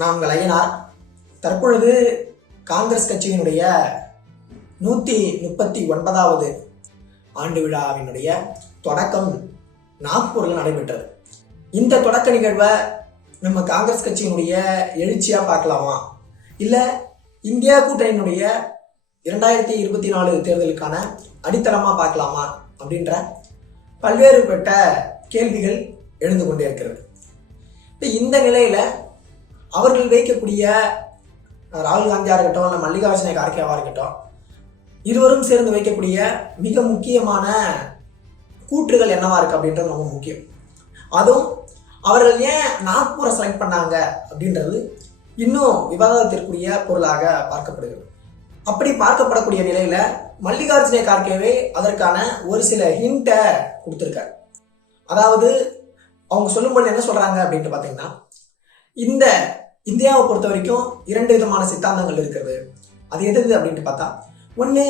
நான் உங்கள் ஐயனார். தற்பொழுது காங்கிரஸ் கட்சியினுடைய 139வது ஆண்டு விழாவினுடைய தொடக்கம் நாக்பூரில் நடைபெற்றது. இந்த தொடக்க நிகழ்வை நம்ம காங்கிரஸ் கட்சியினுடைய எழுச்சியா பார்க்கலாமா, இல்லை இந்தியா கூட்டணியினுடைய 2024 தேர்தலுக்கான அடித்தளமா பார்க்கலாமா அப்படின்ற பல்வேறுபட்ட கேள்விகள் எழுந்து கொண்டே இருக்கிறது. இந்த நிலையில அவர்கள் வைக்கக்கூடிய ராகுல் காந்தியா இருக்கட்டும், இல்லை மல்லிகார்ஜுன கார்கேவா இருக்கட்டும், இருவரும் சேர்ந்து வைக்கக்கூடிய மிக முக்கியமான கூற்றுகள் என்னவா இருக்கு அப்படின்றது ரொம்ப முக்கியம். அதுவும் அவர்கள் ஏன் நாக்பூரை செலக்ட் பண்ணாங்க அப்படின்றது இன்னும் விவாதத்திற்குரிய பொருளாக பார்க்கப்படுகிறது. அப்படி பார்க்கப்படக்கூடிய நிலையில மல்லிகார்ஜுன கார்கேவே அதற்கான ஒரு சில ஹிண்ட்டை கொடுத்திருக்காரு. அதாவது அவங்க சொல்லும்போது என்ன சொல்றாங்க அப்படின்ட்டு பார்த்தீங்கன்னா, இந்த இந்தியாவை பொறுத்த வரைக்கும் 2 விதமான சித்தாந்தங்கள் இருக்கிறது. அது எது அப்படின்ட்டு பார்த்தா, ஒன்று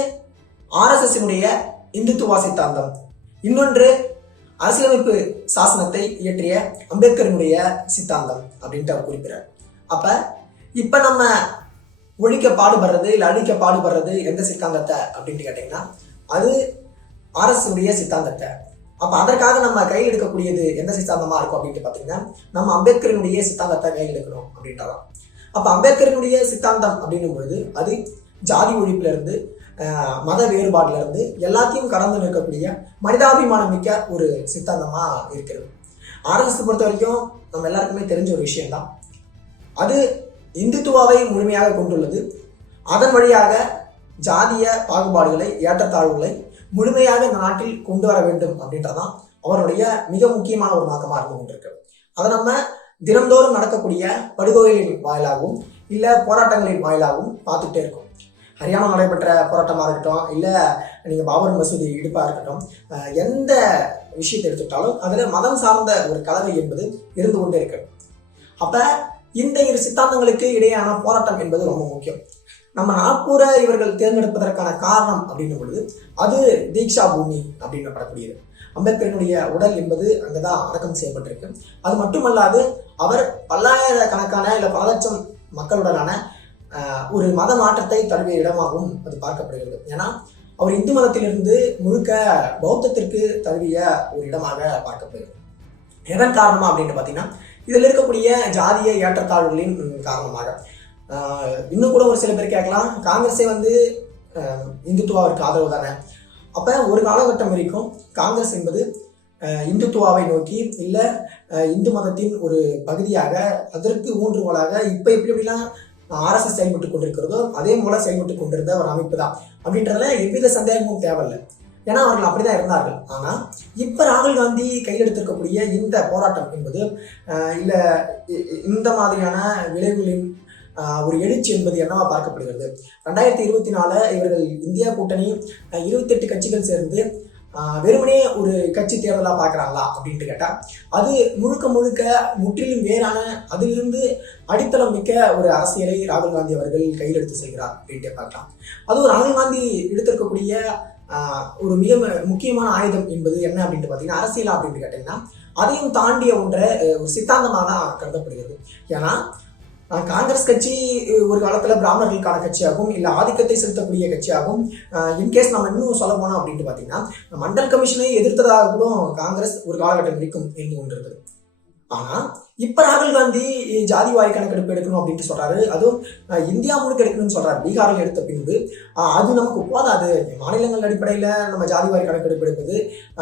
ஆர்எஸ்எஸ்னுடைய இந்துத்துவா சித்தாந்தம், இன்னொன்று அரசியலமைப்பு சாசனத்தை இயற்றிய அம்பேத்கரினுடைய சித்தாந்தம் அப்படின்ட்டு அவர் குறிப்பிடார். இப்ப நம்ம ஒழிக்க பாடுபடுறது இல்லை அழிக்க பாடுபடுறது எந்த சித்தாந்தத்தை அப்படின்ட்டு கேட்டீங்கன்னா, அது ஆர்எஸ்எஸ்னுடைய சித்தாந்தத்தை. அதற்காக நம்ம கையில் எடுக்கக்கூடியது எந்த சித்தாந்தமா இருக்கும் அப்படின்ட்டு பார்த்தீங்கன்னா, நம்ம அம்பேத்கரினுடைய சித்தாந்தத்தை கையில் எடுக்கணும் அப்படின்றாலாம். அம்பேத்கரினுடைய சித்தாந்தம் அப்படின்னும் பொழுது அது ஜாதி ஒழிப்புல இருந்து மத வேறுபாடுல இருந்து எல்லாத்தையும் கடந்து நிற்கக்கூடிய மனிதாபிமானம் மிக்க ஒரு சித்தாந்தமா இருக்கிறது. ஆர்எஸ்எஸ் பொறுத்த வரைக்கும் நம்ம எல்லாருக்குமே தெரிஞ்ச ஒரு விஷயம்தான், அது இந்துத்துவாவை முழுமையாக கொண்டுள்ளது. அதன் வழியாக ஜாதிய பாகுபாடுகளை, ஏற்றத்தாழ்வுகளை முழுமையாக இந்த நாட்டில் கொண்டு வர வேண்டும் அப்படின்றதான் அவருடைய மிக முக்கியமான ஒரு நோக்கமாக இருந்து கொண்டிருக்கிறது. அதை நம்ம தினந்தோறும் நடக்கக்கூடிய படுகொலைகளின் வாயிலாகவும் இல்லை போராட்டங்களின் வாயிலாகவும் பார்த்துட்டே இருக்கோம். ஹரியானா நடைபெற்ற போராட்டமாக இருக்கட்டும், இல்லை நீங்கள் பாபர் மசூதி இடிப்பாக இருக்கட்டும், எந்த விஷயத்தை எடுத்துக்கிட்டாலும் அதில் மதம் சார்ந்த ஒரு கலவை என்பது இருந்து கொண்டே இருக்கு. இந்த 2 சித்தாந்தங்களுக்கு இடையேயான போராட்டம் என்பது ரொம்ப முக்கியம். நம்ம நாக்பூரை இவர்கள் தேர்ந்தெடுப்பதற்கான காரணம் அப்படின்னும் பொழுது அது தீக்ஷா பூமி அப்படின்னு படக்கூடியது. அம்பேத்கரினுடைய உடல் என்பது அங்கதான் அடக்கம் செய்யப்பட்டிருக்கு. அது மட்டுமல்லாது அவர் பல்லாயிரக்கணக்கான இல்லை பல லட்சம் மக்களுடனான ஒரு மத மாற்றத்தை தழுவிய இடமாகவும் அது பார்க்கப்படுகிறது. ஏன்னா அவர் இந்து மதத்திலிருந்து முழுக்க பௌத்தத்திற்கு தழுவிய ஒரு இடமாக பார்க்கப்படுகிறது. எதன் காரணமா அப்படின்னு பார்த்தீங்கன்னா, இதில் இருக்கக்கூடிய ஜாதிய ஏற்றத்தாழ்வுகளின் காரணமாக. இன்னும் கூட ஒரு சில பேர் கேட்கலாம், காங்கிரஸே இந்துத்துவாவிற்கு ஆதரவு தானே. ஒரு காலகட்டம் வரைக்கும் காங்கிரஸ் என்பது இந்துத்துவாவை நோக்கி இல்லை இந்து மதத்தின் ஒரு பகுதியாக, அதற்கு ஊன்றுகோலாக இப்போ எப்படிலாம் ஆர்எஸ்எஸ் செயல்பட்டு கொண்டிருக்கிறதோ அதே போல செயல்பட்டு கொண்டிருந்த ஒரு அமைப்பு தான் அப்படின்றதுல எவ்வித சந்தேகமும் தேவையில்லை. ஏன்னா அவர்கள் அப்படிதான் இருந்தார்கள். ஆனா இப்ப ராகுல் காந்தி கையில் எடுத்திருக்கக்கூடிய இந்த போராட்டம் என்பது இல்லை இந்த மாதிரியான விளைவுகளின் ஒரு எழுச்சி என்பது என்னவா பார்க்கப்படுகிறது. 2024 இவர்கள் இந்தியா கூட்டணி 28 கட்சிகள் சேர்ந்து வெறுமனே ஒரு கட்சி தேர்தலா பார்க்குறாங்களா அப்படின்ட்டு கேட்டா, அது முழுக்க முற்றிலும் வேறான, அதிலிருந்து அடித்தளம் மிக்க ஒரு அரசியலை ராகுல் காந்தி அவர்கள் கையில் எடுத்து செல்கிறார் அப்படின்ட்டு பார்க்கலாம். அதுவும் ராகுல் காந்தி எடுத்திருக்கக்கூடிய ஒரு மிக முக்கியமான ஆயுதம் என்பது என்ன அப்படின்ட்டு பார்த்தீங்கன்னா, அரசியலா அப்படின்ட்டு கேட்டீங்கன்னா, அதையும் தாண்டிய ஒன்றை ஒரு சித்தாந்தமாக தான் கருதப்படுகிறது. ஏன்னா காங்கிரஸ் கட்சி ஒரு காலத்துல பிராமணர்களுக்கான கட்சியாகவும் இல்லை ஆதிக்கத்தை செலுத்தக்கூடிய கட்சியாகவும், இன்கேஸ் நம்ம இன்னும் சொல்ல போனோம் அப்படின்ட்டு பார்த்தீங்கன்னா, மண்டல் கமிஷனை எதிர்த்ததாக கூட காங்கிரஸ் ஒரு காலகட்டம் வரைக்கும் இருந்து கொண்டிருந்தது. ஆனா இப்ப ராகுல் காந்தி ஜாதி வாரி கணக்கெடுப்பு எடுக்கணும் அப்படின்ட்டு சொல்றாரு. அதுவும் இந்தியா முழுக்க எடுக்கணும்னு சொல்றாரு. பீகாரில் எடுத்த பின்பு அது நமக்கு போதாது, மாநிலங்கள் அடிப்படையில நம்ம ஜாதி வாரி கணக்கெடுப்பு எடுப்பது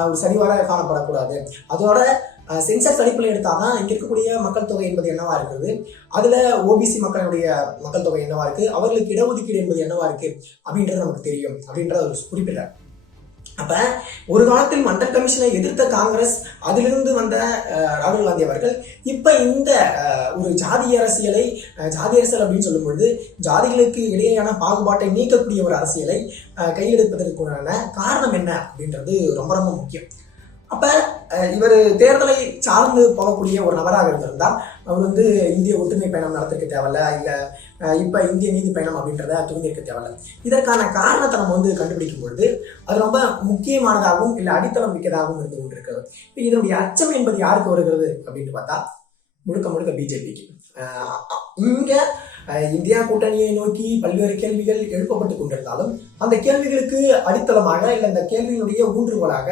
ஒரு சரிவர காணப்படக்கூடாது. அதோட சென்சஸ் அடிப்படையில் எடுத்தாதான் இங்க இருக்கக்கூடிய மக்கள் தொகை என்பது என்னவா இருக்குது, அதுல ஓபிசி மக்களுடைய மக்கள் தொகை என்னவா இருக்கு, அவர்களுக்கு இடஒதுக்கீடு என்பது என்னவா இருக்கு அப்படின்றது நமக்கு தெரியும் அப்படின்றத ஒரு குறிப்பிட்டார். ஒரு காலத்தில் மண்டல் கமிஷனை எதிர்த்த காங்கிரஸ், அதிலிருந்து வந்த ராகுல் காந்தி அவர்கள் இப்ப இந்த ஒரு ஜாதி அரசியல் அப்படின்னு சொல்லும் பொழுது ஜாதிகளுக்கு இடையேயான பாகுபாட்டை நீக்கக்கூடிய ஒரு அரசியலை கையில் எடுப்பதற்கான காரணம் என்ன அப்படின்றது ரொம்ப ரொம்ப முக்கியம். இவர் தேர்தலை சார்ந்து போகக்கூடிய ஒரு நபராக இருந்திருந்தால் அவர் இந்திய ஒற்றுமை பயணம் நடத்திருக்க தேவையில்ல, இல்லை இப்போ இந்திய நீதி பயணம் அப்படின்றத துவங்கியிருக்க தேவையில்ல. இதற்கான காரணத்தை நம்ம கண்டுபிடிக்கும் பொழுது அது ரொம்ப முக்கியமானதாகவும் இல்லை அடித்தளம் மிக்கதாகவும் இருந்து கொண்டிருக்கிறது. இப்போ இதனுடைய அச்சம் என்பது யாருக்கு வருகிறது அப்படின்னு பார்த்தா, முழுக்க முழுக்க பிஜேபிக்கு. இங்க இந்தியா கூட்டணியை நோக்கி பல்வேறு கேள்விகள் எழுப்பப்பட்டு கொண்டிருந்தாலும் அந்த கேள்விகளுக்கு அடித்தளமாக இல்லை அந்த கேள்வியினுடைய ஊன்றுகோலாக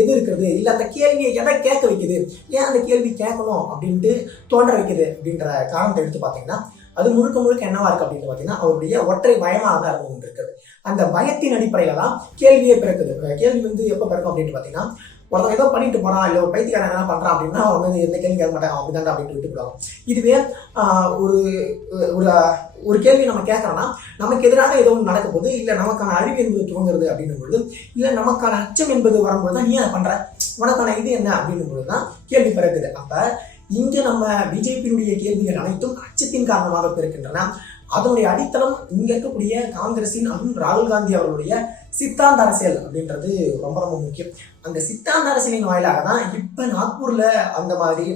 எது இருக்கிறது, இல்லை அந்த கேள்வியை எதை கேட்க வைக்குது, ஏன் அந்த கேள்வி கேட்கணும் அப்படின்ட்டு தோன்ற வைக்குது அப்படின்ற காரணத்தை எடுத்து பார்த்தீங்கன்னா அது முழுக்க முழுக்க என்னவா இருக்கு அப்படின்னு பார்த்தீங்கன்னா அவருடைய ஒற்றை பயமாக தான் இருந்து கொண்டிருக்குது. அந்த பயத்தின் அடிப்படையில தான் கேள்வியே பிறக்குது. கேள்வி எப்போ பிறக்கும் அப்படின்னு பார்த்தீங்கன்னா ஒருத்தவங்க ஏதோ பண்ணிட்டு போறான், இல்லை ஒரு பைத்தியக்காரன் என்ன பண்றான் அப்படின்னா அவங்க எந்த கேள்வி கேட்க மாட்டாங்க, அப்படிதான் அப்படின்ட்டு விட்டு போடுவாங்க. இதுவே ஒரு ஒரு கேள்வி நம்ம கேட்கறோம்னா நமக்கு எதிராக ஏதோ ஒன்று நடக்க போகுது, இல்லை நமக்கான அழிவு என்பது துவங்குறது அப்படின்னும் பொழுது, இல்லை நமக்கான அச்சம் என்பது வரும்போது தான் நீ அதை பண்ற, உனக்கான இது என்ன அப்படின்னும் பொழுது தான் கேள்வி பிறக்குது. அப்ப இங்க நம்ம பிஜேபியினுடைய கேள்விகள் அனைத்தும் அச்சத்தின் காரணமாக பிறக்கின்றன. அதனுடைய அடித்தளம் இங்க இருக்கக்கூடிய காங்கிரசின், அதுவும் ராகுல் காந்தி அவர்களுடைய சித்தாந்த அரசியல் அப்படின்றது ரொம்ப ரொம்ப முக்கியம். அந்த சித்தாந்த அரசியலின் வாயிலாக தான் இப்ப நாக்பூர்ல அந்த மாதிரி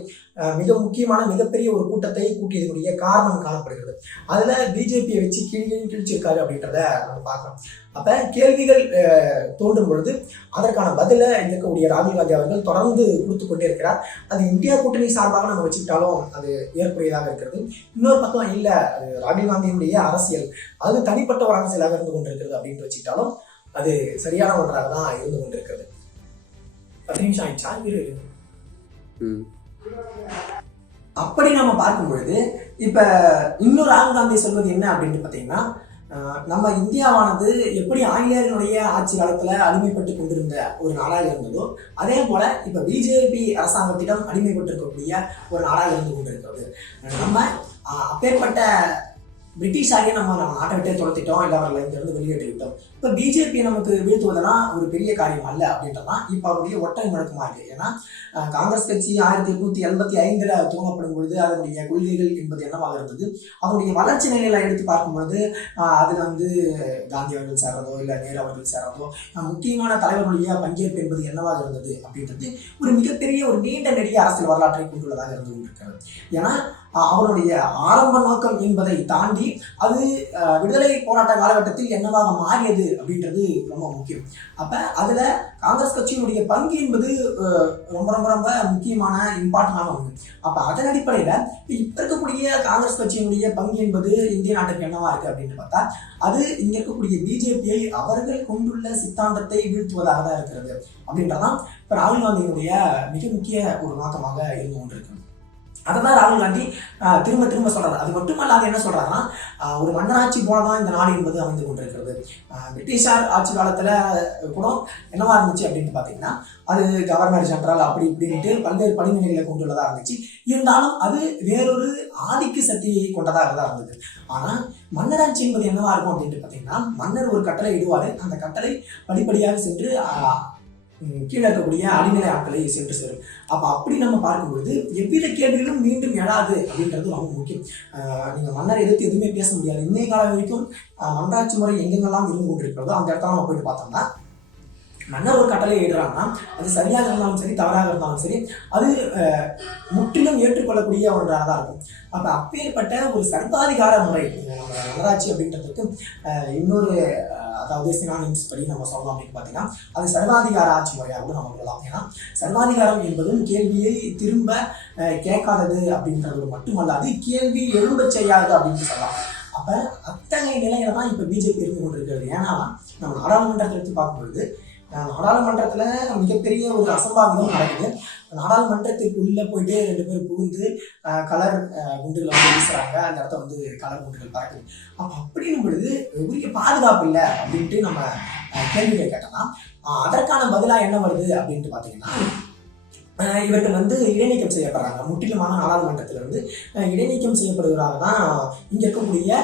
மிக முக்கியமான மிகப்பெரிய ஒரு கூட்டத்தை கூட்டியதனுடைய காரணம் காணப்படுகிறது. அதுல பிஜேபியை வச்சு கிழிச்சிருக்காரு அப்படின்றத நம்ம பார்க்கலாம். அப்ப கேள்விகள் தோன்றும் பொழுது அதற்கான பதில இருக்கக்கூடிய ராகுல் காந்தி அவர்கள் தொடர்ந்து கொடுத்து கொண்டே இருக்கிறார். அது இந்தியா கூட்டணி சார்பாக நம்ம வச்சுக்கிட்டாலும் அது ஏற்புடையதாக இருக்கிறது. இன்னொரு பக்கம் இல்ல, அது ராகுல் காந்தியினுடைய அரசியல், அது தனிப்பட்ட ஒரு அரசியலாக இருந்து கொண்டிருக்கிறது அப்படின்னு வச்சுக்கிட்டாலும் அது சரியான ஒன்றாக தான் இருந்து கொண்டிருக்கிறது. 10 நிமிஷம் ஆயிடுச்சா? அப்படி நம்ம பார்க்கும் பொழுது இப்ப இன்னொரு ராகுல் காந்தி சொல்வது என்ன அப்படின்னு பாத்தீங்கன்னா, நம்ம இந்தியாவானது எப்படி ஆங்கிலேயர்களுடைய ஆட்சி காலத்துல அடிமைப்பட்டு கொண்டிருந்த ஒரு நாடாக இருந்ததோ அதே போல இப்ப பிஜேபி அரசாங்கத்திடம் அடிமைப்பட்டு இருக்கக்கூடிய ஒரு நாடாக இருந்து கொண்டிருக்கிறது. நம்ம அப்பேற்பட்ட பிரிட்டிஷாரியை நம்ம நாட்டை விட்டே துரத்திட்டோம், இல்லை அவர்களை இங்கிருந்து வெளியேற்றி விட்டோம். இப்போ பிஜேபி நமக்கு வீழ்த்துவதெல்லாம் ஒரு பெரிய காரியம் அல்ல அப்படின்றதான் இப்போ அவருடைய ஒற்றை முழக்கமா இருக்கு. ஏன்னா காங்கிரஸ் கட்சி 1885 துவங்கப்படும் பொழுது அதனுடைய கொள்கைகள் என்பது என்னவாக இருந்தது, அதனுடைய வளர்ச்சி நிலையில எடுத்து பார்க்கும் பொழுது அதுல காந்தி அவர்கள் சேர்றதோ இல்லை நேரு அவர்கள் சேர்றதோ முக்கியமான தலைவர்களுடைய பங்கேற்பு என்பது என்னவாக இருந்தது அப்படின்றது ஒரு மிகப்பெரிய ஒரு நீண்ட நெடிய அரசியல் வரலாற்றை கொண்டுள்ளதாக இருந்து கொண்டிருக்கிறது. ஏன்னா அவருடைய ஆரம்ப நோக்கம் என்பதை தாண்டி அது விடுதலை போராட்ட காலகட்டத்தில் என்னவாக மாறியது அப்படின்றது ரொம்ப முக்கியம். அப்ப அதுல காங்கிரஸ் கட்சியினுடைய பங்கு என்பது ரொம்ப ரொம்ப ரொம்ப முக்கியமான இம்பார்ட்டன்டான ஒன்று. அப்ப அதன் அடிப்படையில இப்ப இருக்கக்கூடிய காங்கிரஸ் கட்சியினுடைய பங்கு என்பது இந்திய நாட்டுக்கு என்னவா இருக்கு அப்படின்னு பார்த்தா அது இங்க இருக்கக்கூடிய பிஜேபியை அவர்கள் கொண்டுள்ள சித்தாந்தத்தை வீழ்த்துவதாக தான் இருக்கிறது அப்படின்றதான் இப்ப ராகுல் காந்தியினுடைய மிக முக்கிய ஒரு நோக்கமாக இருந்து கொண்டிருக்கு. அதான் ராகுல் காந்தி திரும்ப திரும்ப சொல்றாரு. அது மட்டுமல்லாது என்ன சொல்றாருன்னா, ஒரு மன்னராட்சி போலதான் இந்த நாடு என்பது அமைந்து கொண்டிருக்கிறது. பிரிட்டிஷார் ஆட்சி காலத்துல கூட என்னவா இருந்துச்சு அப்படின்னு பாத்தீங்கன்னா அது கவர்னர் ஜெனரல் அப்படி இப்படின்ட்டு பல்வேறு படிநிலைகளை கொண்டுள்ளதா இருந்துச்சு. இருந்தாலும் அது வேறொரு ஆதிக்க சக்தியை கொண்டதாக தான் இருந்தது. ஆனா மன்னராட்சி என்பது என்னவா இருக்கும் அப்படின்ட்டு பாத்தீங்கன்னா மன்னர் ஒரு கட்டளை இடுவாரு, அந்த கட்டளை படிப்படியாக சென்று கீழே இருக்கக்கூடிய அடிநிலை ஆட்களை சென்று சேரும். அப்ப அப்படி நம்ம பார்க்கும்பொழுது எவ்வித கேள்விகளும் மீண்டும் எழாது அப்படின்றது ரொம்ப முக்கியம். நீங்க மன்னர் எதிர்த்து எதுவுமே பேச முடியாது. இன்னைய காலம் வரைக்கும் மன்னராட்சி முறை எங்கெங்கெல்லாம் இருந்து கொண்டிருக்கிறதோ அந்த இடத்துல நம்ம போயிட்டு பார்த்தோம்னா மன்னர் ஒரு கட்டளை எழுதுறாங்கன்னா அது சரியாக இருந்தாலும் சரி தவறாக இருந்தாலும் சரி அது முற்றிலும் ஏற்றுக்கொள்ளக்கூடிய ஒன்றாக தான் இருக்கும். அப்ப அப்பேற்பட்ட ஒரு சர்வாதிகார முறை நம்ம மன்னராட்சி அப்படின்றதுக்கு இன்னொரு அதாவது சினானிம்ஸ் படி நம்ம சொல்லலாம் அப்படின்னு பார்த்தீங்கன்னா அது சர்வாதிகார ஆட்சி முறையாக கூட நம்ம சொல்லலாம். ஏன்னா சர்வாதிகாரம் என்பதும் கேள்வியை திரும்ப கேட்காதது அப்படின்றது மட்டுமல்லாது கேள்வி எழும்ப செய்யாது அப்படின்னு சொல்லலாம். அப்ப அத்தகைய நிலையில தான் இப்ப பிஜேபி இருந்து கொண்டிருக்கிறது. ஏன்னா நம்ம நாடாளுமன்றத்தை எடுத்து பார்க்கும்பொழுது நாடாளுமன்றத்துல மிகப்பெரிய ஒரு அசம்பாவிதம் நடக்குது. நாடாளுமன்றத்துக்குள்ள போயிட்டு 2 பேர் புகுந்து கலர் குண்டுகளை வீசுறாங்க, அந்த இடத்த கலர் குண்டுகள் பறக்குது. அப்ப அப்படின்னும் பொழுது உரிய பாதுகாப்பு இல்லை அப்படின்ட்டு நம்ம கேள்விகளை கேட்டோம்னா அதற்கான பதிலா என்ன வருது அப்படின்ட்டு பாத்தீங்கன்னா இவர்கள் இடைநீக்கம் செய்யப்படுறாங்க. முற்றிலுமான நாடாளுமன்றத்திலிருந்து இடைநீக்கம் செய்யப்படுவதாக தான் இங்க இருக்கக்கூடிய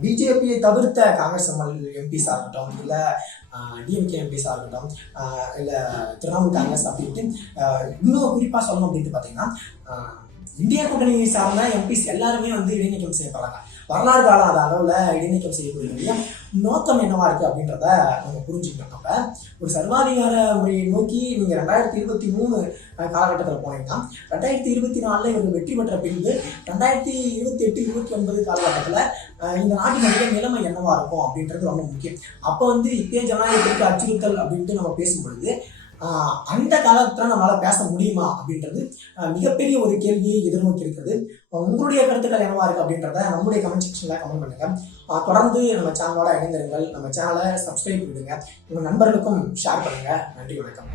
பிஜேபியை தவிர்த்த காங்கிரஸ் எம்பிஸா இருக்கட்டும், இல்ல டிஎம்கே எம்பிஸா இருக்கட்டும், இல்ல திரிணாமுல் காங்கிரஸ் அப்படின்ட்டு இன்னும் குறிப்பா சொல்லணும் அப்படின்ட்டு பாத்தீங்கன்னா இந்தியா கூட்டணி சார்ந்த எம்பிஸ் எல்லாருமே இடைநீக்கம் செய்யப்படுறாங்க. வரலாறு கால அளவுல இடைநீக்கம் செய்யக்கூடிய நோக்கம் என்னவா இருக்கு அப்படின்றத நம்ம புரிஞ்சுக்கணும். அப்ப ஒரு சர்வாதிகார முறையை நோக்கி நீங்க 2023 காலகட்டத்தில் போனீங்கன்னா 2024 இவர்கள் வெற்றி பெற்ற பின்பு 2028-29 காலகட்டத்துல இந்த நாட்டினுடைய நிலைமை என்னவா இருக்கும் அப்படின்றது ரொம்ப முக்கியம். அப்ப இப்பயே ஜனநாயகத்திற்கு அச்சுறுத்தல் அப்படின்ட்டு நம்ம பேசும்பொழுது அந்த காலத்துல நம்மளால பேச முடியுமா அப்படின்றது மிகப்பெரிய ஒரு கேள்வியை எதிர்நோக்கி இருக்கிறது. உங்களுடைய கருத்துக்கள் என்னவா இருக்கு அப்படின்றத நம்முடைய கமெண்ட் செக்ஷன்ல கமெண்ட் பண்ணுங்க. தொடர்ந்து நம்ம சேனலோட இணைந்திருங்கள். நம்ம சேனலை சப்ஸ்கிரைப் பண்ணுங்க, உங்க நண்பர்களுக்கும் ஷேர் பண்ணுங்க. நன்றி, வணக்கம்.